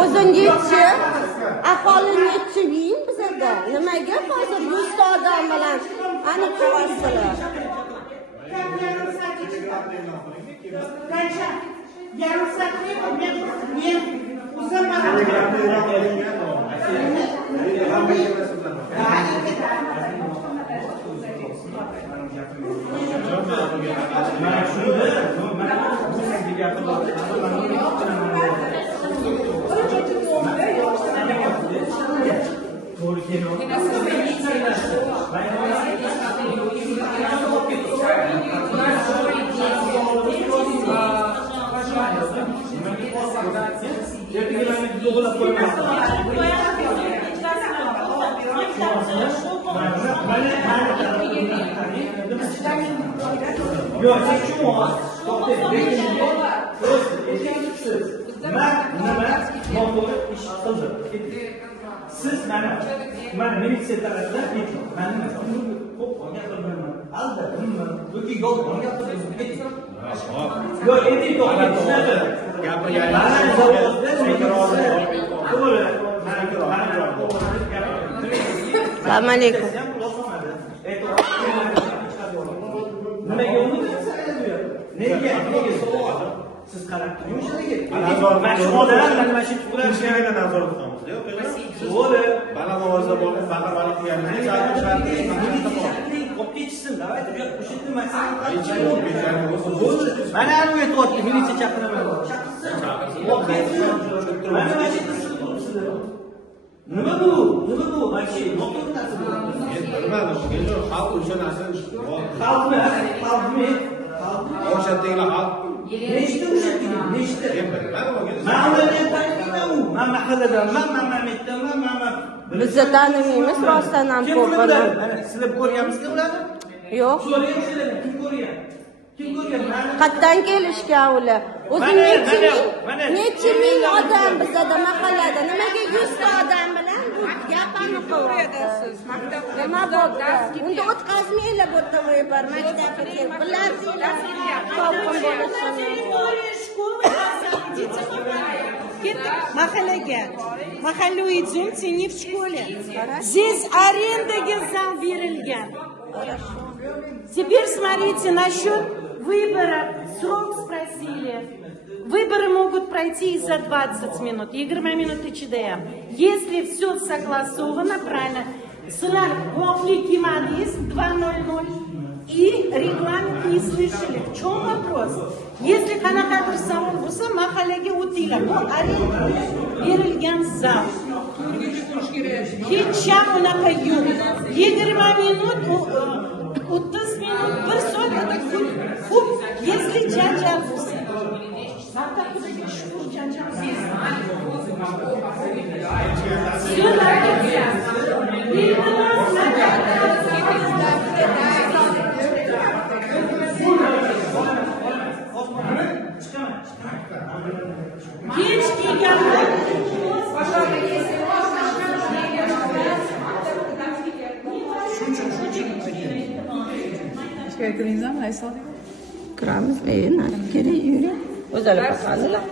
O'zingizchi, aholingizni yeng bizada. Nimaga hozir 100 ta odam bilan aniq qilasizlar? Siz mana militsiya tarafidan ayting. Meni ko'p gapirmayman. Albatta, yoki yo'q gapirmayman. Yo, endi to'xtatishadi. Assalomu alaykum. Nimaga nega savol? Siz qarab turing o'shaga. nazorat qilamiz. To'g'ri. Baland ovozda bo'lib, baqirmalik qilganimiz olib ketishsin. Давайте o'sha yerda mana anu aytyapti, militsiya chaqiraman. Nima bu? Vashi, noto'g'ri bu. Men bilmadim. Xalq o'sha narsani Xalqmi? o'sha deylar xalq. Nechta? Men mahalladan, man. Bizni tanimaymiz, rostdan ham ko'p bilan. Sizlar ko'ryapsizmi ularni? Yo'q. Kim ko'ryapti? Qayerdan kelishgan ular? O'zi necha ming odam bizada mahallada, nimaga 100 ta odam bilan gapni qilyapsiz? Nima bo'ldi? Unda o'tkazmaylar bu yerda vыбор maktabga kelib. Bilasizlar, salqin Mahallaga. Mahalla идемте, не в школе. Здесь арендаga зал berilgan. Теперь смотрите насчет выбора. Срок спросили. Выборы могут пройти и за 20 минут. 20 минут чидаем. Если все согласовано, правильно, сразу воплик Имадис 2:00 и регламент не слышали. В чем вопрос? Если Ханакадр Самон Буса, Махаляги Утила, но аренда berilgan зал. Hecham unaqa yo'q. 20 minut, 30 minut, 1 soat ko'p. Если janjal bo'lsa. Maktabdagi shukur janjal. Kech kelganlar kiramiz, kerak yuri. O'zlari qoladilar.